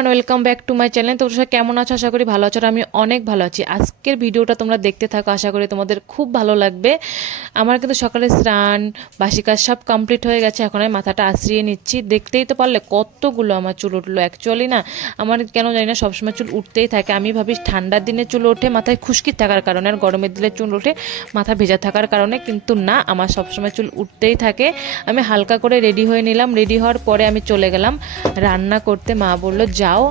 Everyone, welcome back to my channel. তোমরা সবাই কেমন আছো? আশা করি ভালো আছো। আর আমি অনেক ভালো আছি। আজকের ভিডিওটা তোমরা দেখতে থাকো, আশা করি তোমাদের খুব ভালো লাগবে। আমার কিন্তু সকালে স্নান বাসি কাজ সব কমপ্লিট হয়ে গেছে। এখন আমি মাথাটা আশ্রিয়ে নিচ্ছি। দেখতেই তো পারলে কতগুলো আমার চুল উঠলো। অ্যাকচুয়ালি না, আমার কেন জানি না সবসময় চুল উঠতেই থাকে। আমি ভাবি ঠান্ডার দিনে চুল ওঠে মাথায় খুশকি থাকার কারণে, আর গরমের দিনে চুল ওঠে মাথা ভেজা থাকার কারণে, কিন্তু না, আমার সবসময় চুল উঠতেই থাকে। আমি হালকা করে রেডি হয়ে নিলাম। রেডি হওয়ার পরে আমি চলে গেলাম রান্না করতে। মা বললো যাও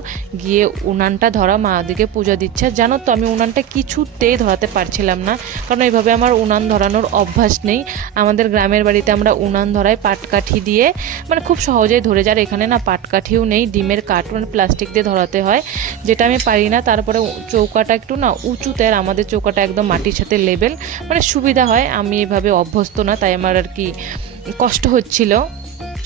গিয়ে উনানটা ধরা, মা ওদিকে পুজো দিচ্ছে। জানো তো, আমি উনানটা কিছুতেই ধরাতে পারছিলাম না, কারণ এইভাবে আমার উনান ধরানোর অভ্যাস নেই। আমাদের গ্রামের বাড়িতে আমরা উনান ধরাই পাটকাঠি দিয়ে, মানে খুব সহজেই ধরে যায়। এখানে না পাটকাঠিও নেই, ডিমের কাঠ, মানে প্লাস্টিক দিয়ে ধরাতে হয়, যেটা আমি পারি না। তারপরে চৌকাটা একটু না উঁচুতে, আর আমাদের চৌকাটা একদম মাটির সাথে লেবেল, মানে সুবিধা হয়। আমি এভাবে অভ্যস্ত না, তাই আমার আর কি কষ্ট হচ্ছিল।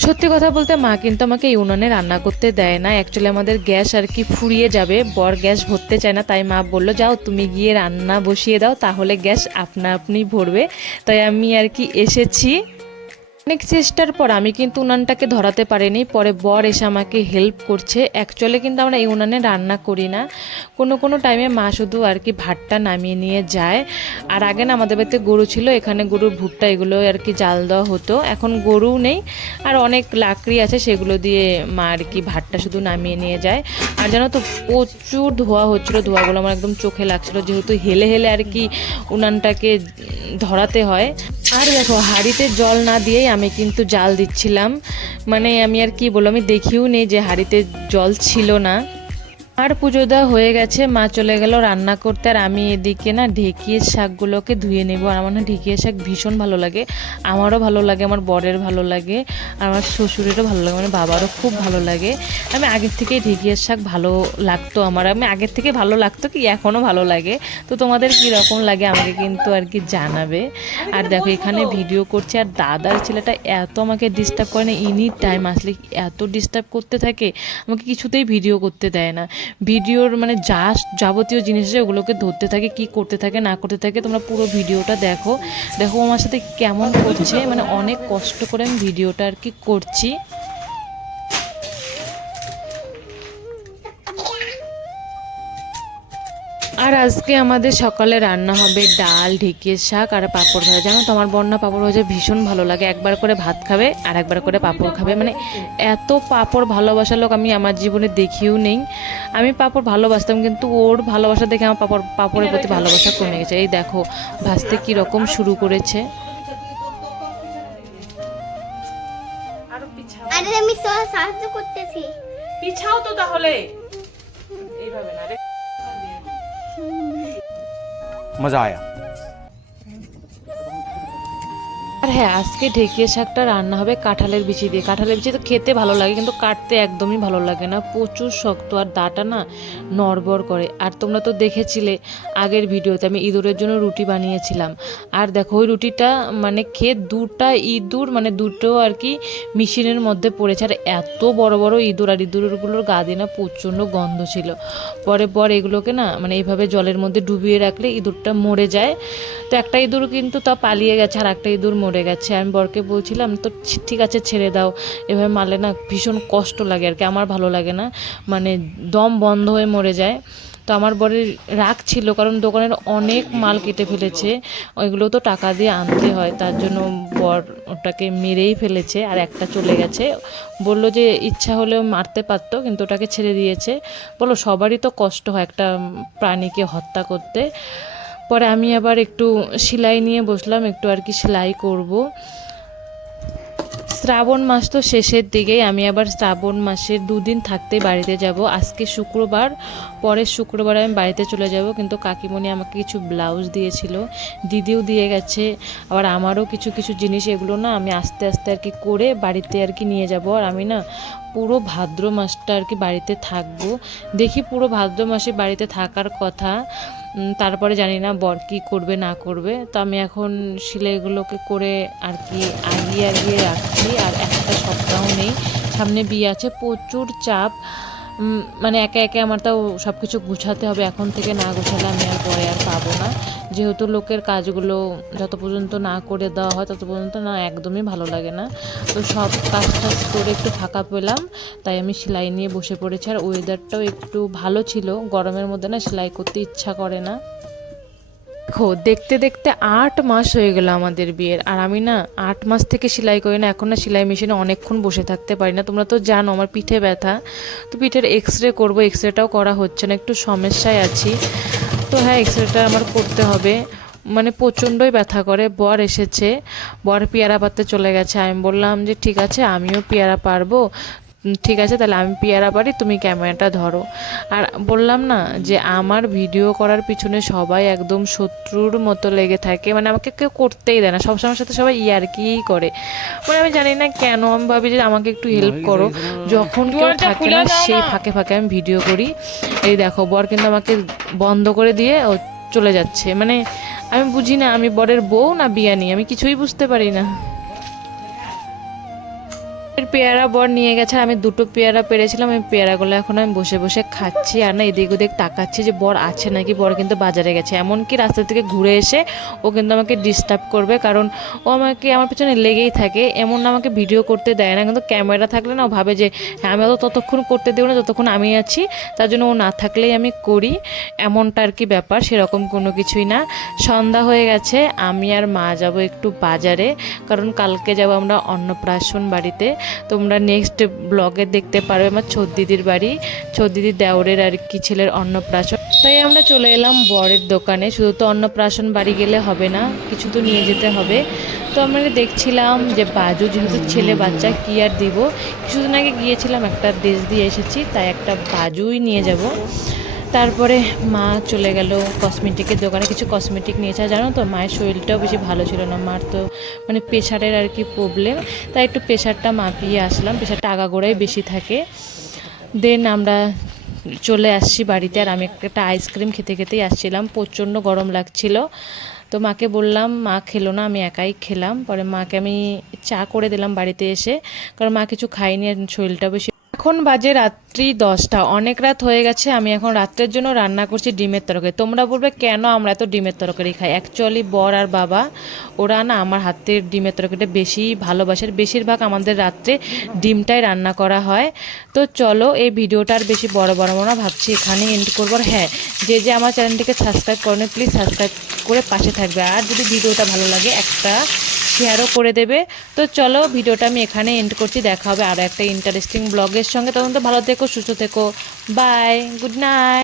সত্যি কথা বলতে মা কিন্তু আমাকে এই উনুনে রান্না করতে দেয় না। অ্যাকচুয়ালি আমাদের গ্যাস আর কি ফুরিয়ে যাবে, বর গ্যাস ভরতে চায় না, তাই মা বললো যাও তুমি গিয়ে রান্না বসিয়ে দাও, তাহলে গ্যাস আপনা আপনি ভরবে। তাই আমি আর কি এসেছি। অনেক চেষ্টার পর আমি কিন্তু উনানটাকে ধরাতে পারিনি। পরে বর এসে আমাকে হেল্প করছে। অ্যাকচুয়ালি কিন্তু আমরা এই উনানে রান্না করি না, কোনো কোনো টাইমে মা শুধু আর কি ভাতটা নামিয়ে নিয়ে যায়। আর আগে না আমাদের বাড়িতে গরু ছিল, এখানে গরুর ভুট্টা এগুলো আর কি জাল দেওয়া হতো। এখন গরুও নেই, আর অনেক লাকড়ি আছে, সেগুলো দিয়ে মা আর কি ভাতটা শুধু নামিয়ে নিয়ে যায়। আর জানো তো, প্রচুর ধোয়া হচ্ছিলো, ধোয়াগুলো আমার একদম চোখে লাগছিলো, যেহেতু হেলে হেলে আর কি উনানটাকে ধরাতে হয়। আর দেখো, হাঁড়িতে জল না দিয়েই আমি কিন্তু জাল দিচ্ছিলাম। মানে আমি আর কি বলবো, আমি দেখিও নেই যে হাঁড়িতে জল ছিল না। আর পুজো দেওয়া হয়ে গেছে, মা চলে গেল রান্না করতে। আর আমি এদিকে না ঢেঁকির শাকগুলোকে ধুয়ে নেবো। আর আমার না ঢেঁকির শাক ভীষণ ভালো লাগে, আমারও ভালো লাগে, আমার বরের ভালো লাগে, আর আমার শ্বশুরেরও ভালো লাগে, মানে বাবারও খুব ভালো লাগে। আমি আগের থেকেই ঢেঁকির শাক ভালো লাগতো আমার, আমি আগের থেকে ভালো লাগতো কি, এখনও ভালো লাগে। তো তোমাদের কীরকম লাগে আমাকে কিন্তু আর কি জানাবে। আর দেখো এখানে ভিডিও করছে, আর দাদার ছেলেটা এত আমাকে ডিস্টার্ব করে না, এনি টাইম আসলে এত ডিস্টার্ব করতে থাকে, আমাকে কিছুতেই ভিডিও করতে দেয় না। ভিডিওর মানে যা যাবতীয় জিনিস আছে ওগুলোকে ধরতে থাকে, কি করতে থাকে না করতে থাকে। তোমরা পুরো ভিডিওটা দেখো, দেখো আমার সাথে কেমন করছে, মানে অনেক কষ্ট করে আমি ভিডিওটা আর কি করছি। আর আজকে আমাদের সকালে রান্না হবে ডাল, ঢেঁকির শাক আর পাঁপড় ভাজা। জানো তো, আমার বন্যা পাঁপড় ভাজা ভীষণ ভালো লাগে। একবার করে ভাত খাবে আর একবার করে পাঁপড় খাবে, মানে এত পাঁপড় ভালোবাসার লোক আমি আমার জীবনে দেখিও নেই। আমি পাঁপড় ভালোবাসতাম, কিন্তু ওর ভালোবাসা দেখে আমার পাঁপড়ের প্রতি ভালোবাসা কমে গেছে। এই দেখো ভাজতে কীরকম শুরু করেছে। আরে আমি সাহায্য করতেছি। পিছাও তো তাহলে, এইভাবে না রে। मजा आया। আর হ্যাঁ, আজকে ঢেঁকিয়া শাকটা রান্না হবে কাঁঠালের বিচি দিয়ে। কাঁঠালের বিচি তো খেতে ভালো লাগে, কিন্তু কাটতে একদমই ভালো লাগে না, প্রচুর শক্ত, আর দাটা না নড়বড় করে। আর তোমরা তো দেখেছিলে আগের ভিডিওতে আমি ইঁদুরের জন্য রুটি বানিয়েছিলাম। আর দেখো ওই রুটিটা মানে খেয়ে দুটা ইঁদুর, মানে দুটো আর কি মেশিনের মধ্যে পড়েছে। আর এত বড় বড় ইঁদুর, আর ইঁদুরগুলোর গা দিয়ে না প্রচণ্ড গন্ধ ছিল। পরে এগুলোকে না মানে এইভাবে জলের মধ্যে ডুবিয়ে রাখলে ইঁদুরটা মরে যায়। তো একটা ইঁদুর কিন্তু তা পালিয়ে গেছে, আর একটা ইঁদুর মরে গেছে। আমি বরকে বলছিলাম তো ঠিক আছে ছেড়ে দাও, এভাবে মারলে না ভীষণ কষ্ট লাগে আর কি, আমার ভালো লাগে না, মানে দম বন্ধ হয়ে মরে যায়। তো আমার বরের রাগ ছিল, কারণ দোকানের অনেক মাল কেটে ফেলেছে, ওইগুলো তো টাকা দিয়ে আনতে হয়, তার জন্য বর ওটাকে মেরেই ফেলেছে। আর একটা চলে গেছে, বলল যে ইচ্ছা হলেও মারতে পারতো, কিন্তু ওটাকে ছেড়ে দিয়েছে। বলো, সবারই তো কষ্ট হয় একটা প্রাণীকে হত্যা করতে। পরে আমি আবার একটু সেলাই নিয়ে বসলাম, একটু আর কি সেলাই করব। শ্রাবণ মাস তো শেষের দিকেই, আমি আবার শ্রাবণ মাসের 2 দিন থাকতে বাড়িতে যাব। আজকে শুক্রবার, পরের শুক্রবার আমি বাড়িতে চলে যাব। কিন্তু কাকিমণি আমাকে কিছু ব্লাউজ দিয়েছিল, দিদিও দিয়ে গেছে, আবার আমারও কিছু কিছু জিনিস, এগুলো না আমি আস্তে আস্তে আর কি করে বাড়িতে আর কি নিয়ে যাব। আর আমি না পুরো ভাদ্র মাসটা আর কি বাড়িতে থাকবো, দেখি পুরো ভাদ্র মাসে বাড়িতে থাকার কথা। তারপরে জানি না বর কী করবে না করবে। তো আমি এখন সেলাইগুলোকে করে আর কি আগিয়ে আগিয়ে রাখছি। আর একটা সপ্তাহ নেই, সামনে বিয়ে আছে, প্রচুর চাপ। মানে একে একে আমার তাও সব কিছু গুছাতে হবে, এখন থেকে না গুছালে আমি আর পরে আর পাবো না। যেহেতু লোকের কাজগুলো যত পর্যন্ত না করে দেওয়া হয় তত পর্যন্ত না একদমই ভালো লাগে না। তো সব কাজ টাজ করে একটু ফাঁকা পেলাম, তাই আমি সেলাই নিয়ে বসে পড়েছি। আর ওয়েদারটাও একটু ভালো ছিল, গরমের মধ্যে না সেলাই করতে ইচ্ছা করে না। দেখো দেখতে দেখতে 8 মাস হয়ে গেল আমাদের বিয়ের, আর আমি না 8 মাস থেকে সেলাই করি না। এখন না সেলাই মেশিনে অনেকক্ষণ বসে থাকতে পারি না। তোমরা তো জানো আমার পিঠে ব্যথা, তো পিঠের এক্সরে করবো, এক্সরেটাও করা হচ্ছে না, একটু সমস্যায় আছি। তো হ্যাঁ, এক্সরেটা আমার করতে হবে, মানে প্রচণ্ডই ব্যথা করে। বর এসেছে, বর পেয়ারা পাড়তে চলে গেছে। আমি বললাম যে ঠিক আছে, আমিও পেয়ারা পারবো, ঠিক আছে তাহলে আমি পেয়ারা পারি, তুমি ক্যামেরাটা ধরো। আর বললাম না যে আমার ভিডিও করার পিছনে সবাই একদম শত্রুর মতো লেগে থাকে, মানে আমাকে কেউ করতেই দেয় না, সবসময় সাথে সবাই ইয়ার্কিই করে। মানে আমি জানি না কেন, আমি ভাবি যে আমাকে একটু হেল্প করো, যখন কেউ থাকে না সেই ফাঁকে ফাঁকে আমি ভিডিও করি। এই দেখো বর কিন্তু আমাকে বন্ধ করে দিয়ে ও চলে যাচ্ছে। মানে আমি বুঝি না আমি বরের বউ না বিয়ানি, আমি কিছুই বুঝতে পারি না। পেয়ারা বর নিয়ে গেছে, আমি 2টো পেয়ারা পেরেছিলাম, আমি পেয়ারাগুলো এখন আমি বসে বসে খাচ্ছি। আর না এদিক ওদিক তাকাচ্ছি যে বর আছে নাকি। বর কিন্তু বাজারে গেছে, এমনকি রাস্তা থেকে ঘুরে এসে ও কিন্তু আমাকে ডিস্টার্ব করবে, কারণ ও আমাকে আমার পিছনে লেগেই থাকে। এমন না আমাকে ভিডিও করতে দেয় না, কিন্তু ক্যামেরা থাকলে না ও ভাবে যে হ্যাঁ আমি তো ততক্ষণ করতে দেবো না যতক্ষণ আমি আছি, তার জন্য ও না থাকলেই আমি করি, এমনটা আর কি ব্যাপার। সেরকম কোনো কিছুই না। সন্ধ্যা হয়ে গেছে, আমি আর মা যাব একটু বাজারে, কারণ কালকে যাব আমরা অন্নপ্রাশন বাড়িতে। তোমরা নেক্সট ব্লগে দেখতে পারবে আমার ছোট দিদির বাড়ি, ছোট দিদির দেওরের আর কি ছেলের অন্নপ্রাশন। তাই আমরা চলে এলাম বরের দোকানে। শুধু তো অন্নপ্রাশন বাড়ি গেলে হবে না, কিছু তো নিয়ে যেতে হবে। তো আমরা দেখছিলাম যে বাজু, যেহেতু ছেলে বাচ্চা কি আর দিব, কিছুদিন আগে গিয়েছিলাম একটা ড্রেস দিয়ে এসেছি, তাই একটা বাজুই নিয়ে যাব। তারপরে মা চলে গেল কসমেটিকের দোকানে, কিছু কসমেটিক নিয়েছে। আর জানো তো মায়ের শরীরটাও বেশি ভালো ছিল না, মার তো মানে প্রেশারের আর কি প্রবলেম, তাই একটু প্রেশারটা মাপিয়ে আসলাম, প্রেশারটা আগাগোড়াই বেশি থাকে। দেন আমরা চলে আসছি বাড়িতে। আর আমি একটা আইসক্রিম খেতে খেতেই আসছিলাম, প্রচণ্ড গরম লাগছিল। তো মাকে বললাম, মা খেলো না, আমি একাই খেলাম। পরে মাকে আমি চা করে দিলাম বাড়িতে এসে, কারণ মা কিছু খাইনি আর শরীরটা বেশি। এখন বাজে রাত্রি 10টা, অনেক রাত হয়ে গেছে। আমি এখন রাত্রের জন্য রান্না করছি ডিমের তরকারি। তোমরা বলবে কেন আমরা এত ডিমের তরকারি খাই। অ্যাকচুয়ালি বর আর বাবা ওরা না আমার হাতের ডিমের তরকারিটা বেশি ভালোবাসে, বেশিরভাগ আমাদের রাত্রে ডিমটাই রান্না করা হয়। তো চলো এই ভিডিওটা আর বেশি বড় বড় না, ভাবছি এখানে এন্ড করবো। আর হ্যাঁ, যে যে আমার চ্যানেলটিকে সাবস্ক্রাইব করেন প্লিজ সাবস্ক্রাইব করে পাশে থাকবে, আর যদি ভিডিওটা ভালো লাগে একটা শেয়ারও করে দেবে। তো চলো ভিডিওটা আমি এখানে এন্ড করছি, দেখা হবে আরও একটা ইন্টারেস্টিং ব্লগের সঙ্গে। তখন তো ভালো থেকো, সুস্থ থেকো, বাই, গুড নাইট।